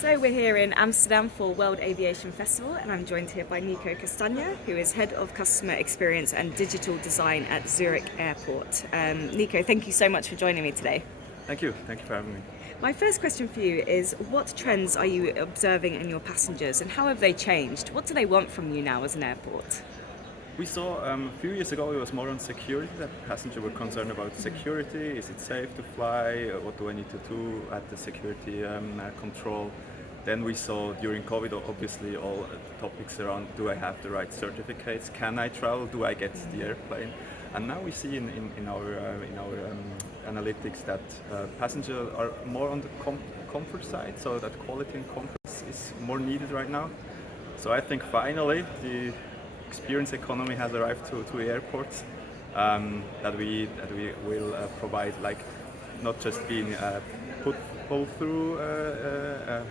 So we're here in Amsterdam for World Aviation Festival, and I'm joined here by Nico Castagna, who is Head of Customer Experience and Digital Design at Zurich Airport. Nico, thank you so much for joining me today. Thank you for having me. My first question for you is, what trends are you observing in your passengers and how have they changed? What do they want from you now as an airport? We saw a few years ago it was more on security, that passengers were concerned about security. Is it safe to fly? What do I need to do at the security control? Then we saw during COVID obviously all topics around, do I have the right certificates? Can I travel? Do I get the airplane? And now we see in our analytics that passengers are more on the comfort side, so that quality and comfort is more needed right now. So I think finally the experience economy has arrived to airports, that we will provide, like, not just being pull through a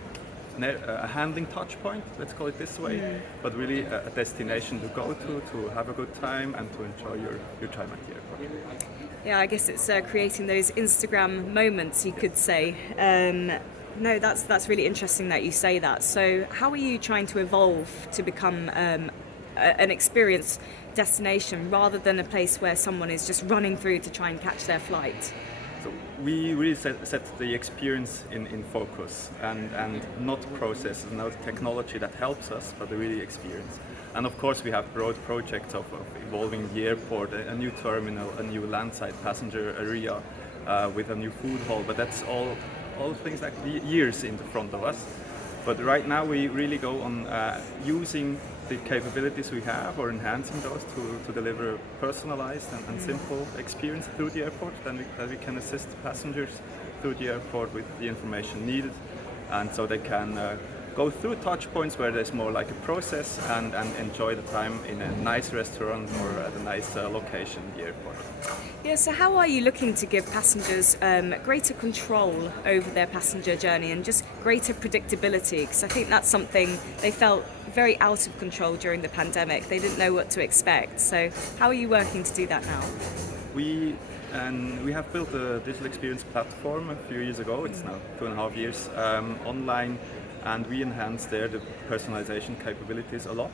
handling touch point, let's call it this way, but really a destination to go to have a good time and to enjoy your time at the airport. Yeah, I guess it's creating those Instagram moments, you could say. No, that's really interesting that you say that. So how are you trying to evolve to become an experience destination rather than a place where someone is just running through to try and catch their flight? So we really set the experience in focus, and not processes, not technology that helps us, but the really experience. And of course we have broad projects of evolving the airport, a new terminal, a new landside passenger area with a new food hall, but that's all things like years in the front of us. But right now we really go on using the capabilities we have or enhancing those to deliver a personalized and simple experience through the airport, that we can assist passengers through the airport with the information needed, and so they can go through touch points where there's more like a process and enjoy the time in a nice restaurant or at a nice location in the airport. Yeah, so how are you looking to give passengers greater control over their passenger journey and just greater predictability? Because I think that's something they felt very out of control during the pandemic. They didn't know what to expect. So how are you working to do that now? We have built a digital experience platform a few years ago. It's now 2.5 years online, and we enhanced there the personalization capabilities a lot.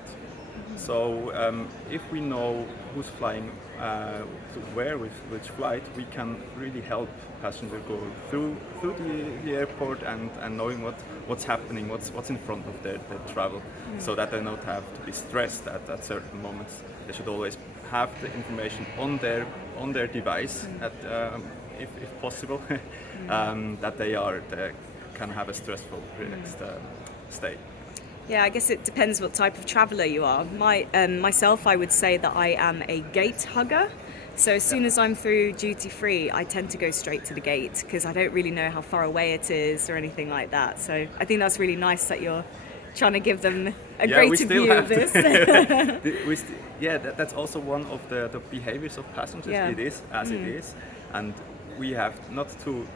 So if we know who's flying to where with which flight, we can really help passengers go through the airport and knowing what's happening, what's in front of their travel, so that they don't have to be stressed at certain moments. They should always have the information on their device, if possible, that they can have a stressful next stay. Yeah, I guess it depends what type of traveller you are. Myself, I would say that I am a gate hugger. So as soon as I'm through duty free, I tend to go straight to the gate because I don't really know how far away it is or anything like that. So I think that's really nice that you're trying to give them a greater view of this. That's also one of the behaviors of passengers. Yeah. It is as it is, and we have not to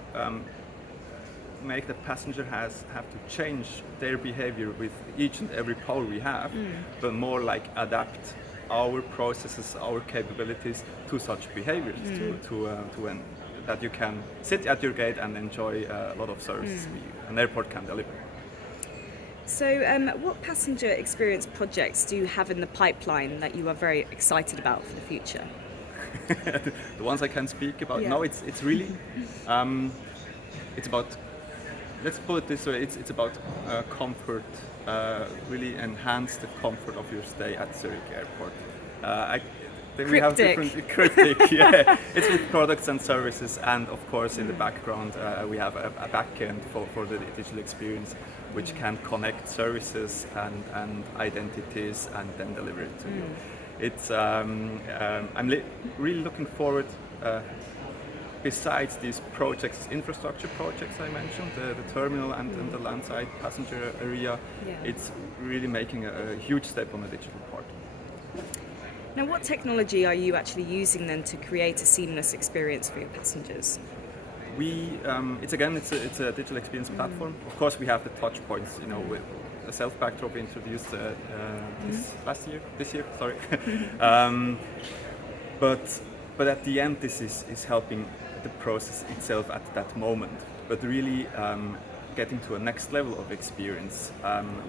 make the passenger have to change their behavior with each and every power we have, but more like adapt our processes, our capabilities to such behaviors, to that you can sit at your gate and enjoy a lot of services an airport can deliver. So what passenger experience projects do you have in the pipeline that you are very excited about for the future? The ones I can speak about? Yeah. No, it's really it's about, let's put it this way, it's about comfort, really enhance the comfort of your stay at Zurich Airport. We have different cryptic, yeah. It's with products and services, and of course in the background we have a backend for the digital experience, which can connect services and identities and then deliver it to you. It's I'm really looking forward. Besides these projects, infrastructure projects I mentioned, the terminal and the landside passenger area, it's really making a huge step on the digital part. Now, what technology are you actually using then to create a seamless experience for your passengers? It's a digital experience platform. Of course, we have the touch points, with a self backdrop we introduced this year, sorry. But at the end, this is helping the process itself at that moment. But really getting to a next level of experience.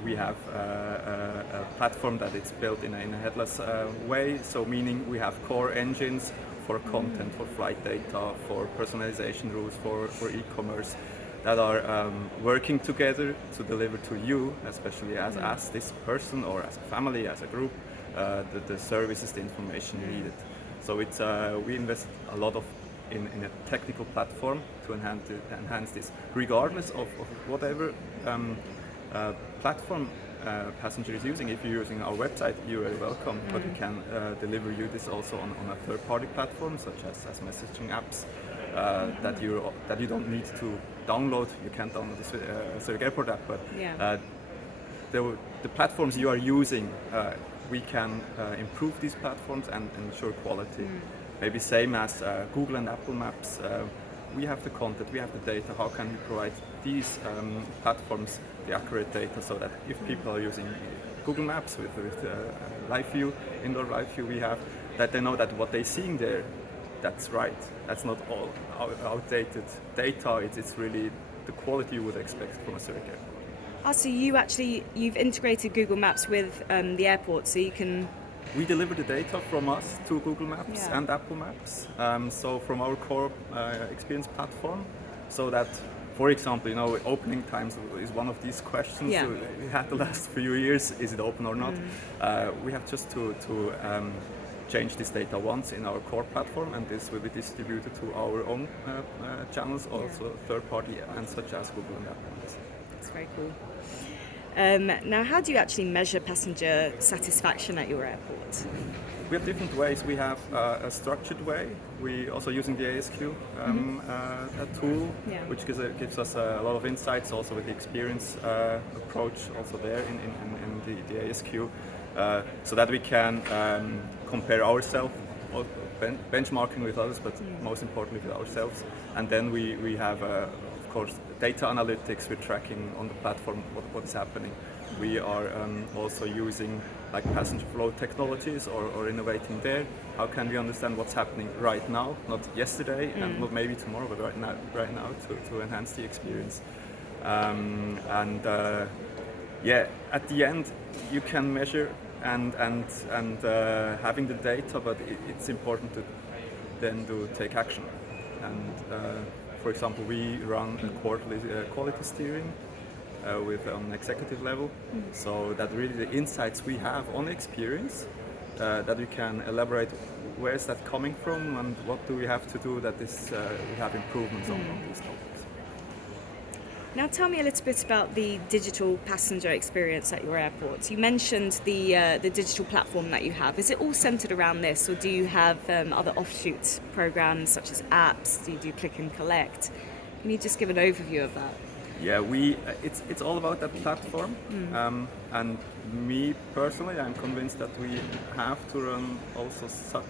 We have a platform that is built in a headless way, so meaning we have core engines for content, for flight data, for personalization rules, for e-commerce that are working together to deliver to you, especially as this person or as a family, as a group, the services, the information needed. So it's we invest a lot in a technical platform to enhance this, regardless of whatever platform passenger is using. If you're using our website, you're very welcome, but we can deliver you this also on a third-party platform, such as messaging apps that you don't need to download. You can't download the Zurich Airport app, but the platforms you are using, we can improve these platforms and ensure quality. Maybe same as Google and Apple Maps. We have the content, we have the data. How can we provide these platforms the accurate data so that if people are using Google Maps with live view, indoor live view, we have that they know that what they're seeing there, that's right. That's not all outdated data. It's really the quality you would expect from a Zurich airport. So you've integrated Google Maps with the airport, so you can. We deliver the data from us to Google Maps and Apple Maps. So from our core experience platform, so that, for example, opening times is one of these questions we had the last few years. Is it open or not? We have just to change this data once in our core platform, and this will be distributed to our own channels, also third-party, and such as Google and Apple Maps. That's very cool. Now, how do you actually measure passenger satisfaction at your airport? We have different ways. We have a structured way. We also using the ASQ a tool, which gives us a lot of insights, also with the experience approach also there in the ASQ, so that we can compare ourselves, benchmarking with others, but most importantly with ourselves. And then we have, of course, data analytics. We're tracking on the platform what is happening. We are also using like passenger flow technologies or innovating there. How can we understand what's happening right now, not yesterday, and not maybe tomorrow, but right now to enhance the experience. At the end, you can measure and having the data, but it's important to then take action. And for example, we run a quarterly quality steering with on executive level, so that really the insights we have on experience, that we can elaborate where is that coming from and what do we have to do that this we have improvements on these topics. Now tell me a little bit about the digital passenger experience at your airport. You mentioned the digital platform that you have. Is it all centered around this, or do you have other offshoot programs such as apps? Do you do click and collect? Can you just give an overview of that? Yeah, it's all about that platform, and me personally, I'm convinced that we have to run also such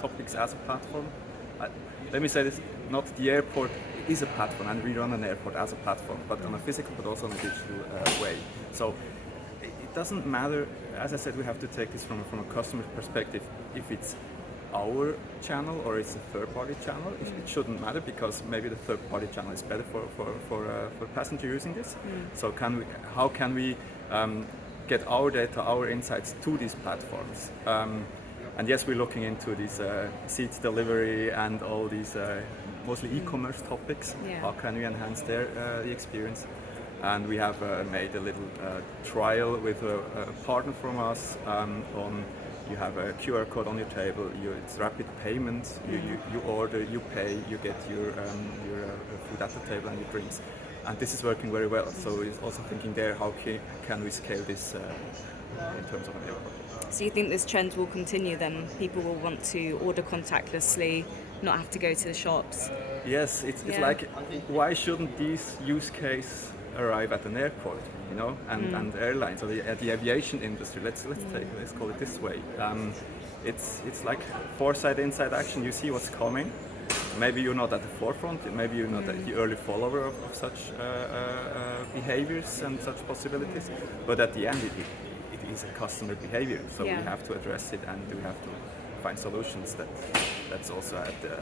topics as a platform. Let me say this: not the airport is a platform, and we run an airport as a platform, but on a physical, but also on a digital way. So it doesn't matter. As I said, we have to take this from a customer perspective. If it's our channel or it's a third-party channel, it shouldn't matter, because maybe the third-party channel is better for passenger using this. So how can we get our data, our insights to these platforms? And yes, we're looking into these seats delivery and all these mostly e-commerce topics. How can we enhance the experience? And we have made a little trial with a partner from us on. You have a QR code on your table. It's rapid payment. You order, you pay, you get your food at the table and your drinks, and this is working very well. So it's also thinking there, how can we scale this in terms of an airport? So you think this trend will continue then? People will want to order contactlessly, not have to go to the shops? Yes, it's like, why shouldn't these use case arrive at an airport, and airlines or the aviation industry? Let's call it this way. It's like foresight, inside action. You see what's coming. Maybe you're not at the forefront. Maybe you're not the early follower of such behaviors and such possibilities. But at the end, it is a customer behavior. So we have to address it, and we have to find solutions that's also at the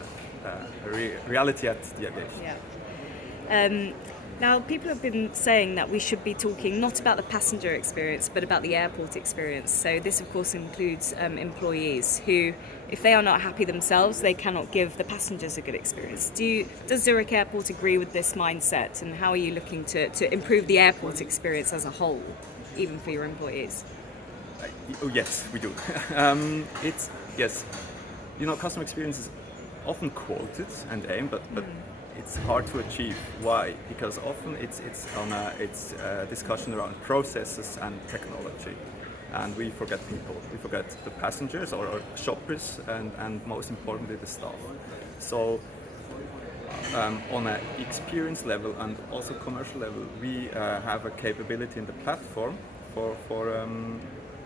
reality at the aviation. Yeah. Now, people have been saying that we should be talking not about the passenger experience, but about the airport experience. So this, of course, includes employees who, if they are not happy themselves, they cannot give the passengers a good experience. Does Zurich Airport agree with this mindset, and how are you looking to improve the airport experience as a whole, even for your employees? Oh, yes, we do. It's yes, customer experience is often quoted and aimed, but it's hard to achieve. Why? Because often it's a discussion around processes and technology, and we forget people. We forget the passengers or shoppers, and most importantly the staff. So on an experience level and also commercial level, we have a capability in the platform for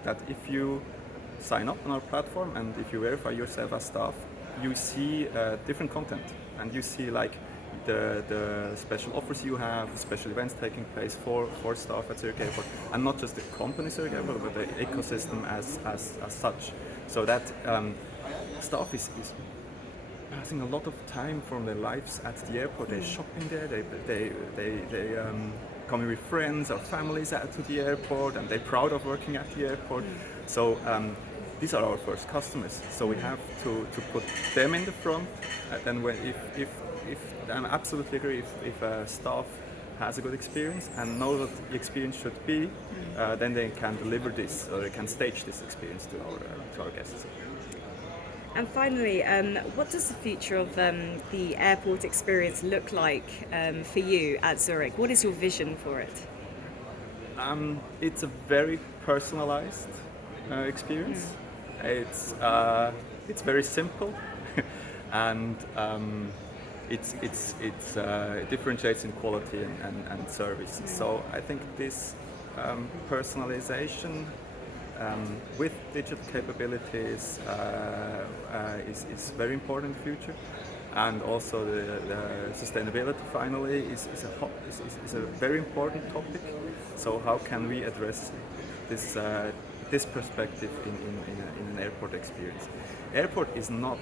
that if you sign up on our platform and if you verify yourself as staff, you see different content, and you see like the special offers you have, special events taking place for staff at Zurich Airport, and not just the company Zurich Airport, but the ecosystem as such. So that staff is passing a lot of time from their lives at the airport. They're shopping there. They coming with friends or families out to the airport, and they're proud of working at the airport. So these are our first customers. So we have to put them in the front. Then if I absolutely agree, if staff has a good experience and know what the experience should be, then they can deliver this, or they can stage this experience to our guests. And finally, what does the future of the airport experience look like for you at Zurich? What is your vision for it? It's a very personalized experience. It's very simple, and it differentiates in quality and service. So I think this personalization with digital capabilities is very important in the future, and also the sustainability finally is a very important topic. So how can we address this perspective in an airport experience? Airport is not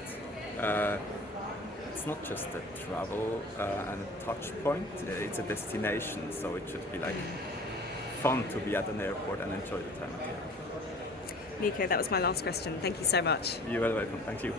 it's not just a travel and a touch point, it's a destination, so it should be like fun to be at an airport and enjoy the time at the airport. Nico, that was my last question. Thank you so much. You're very welcome. Thank you.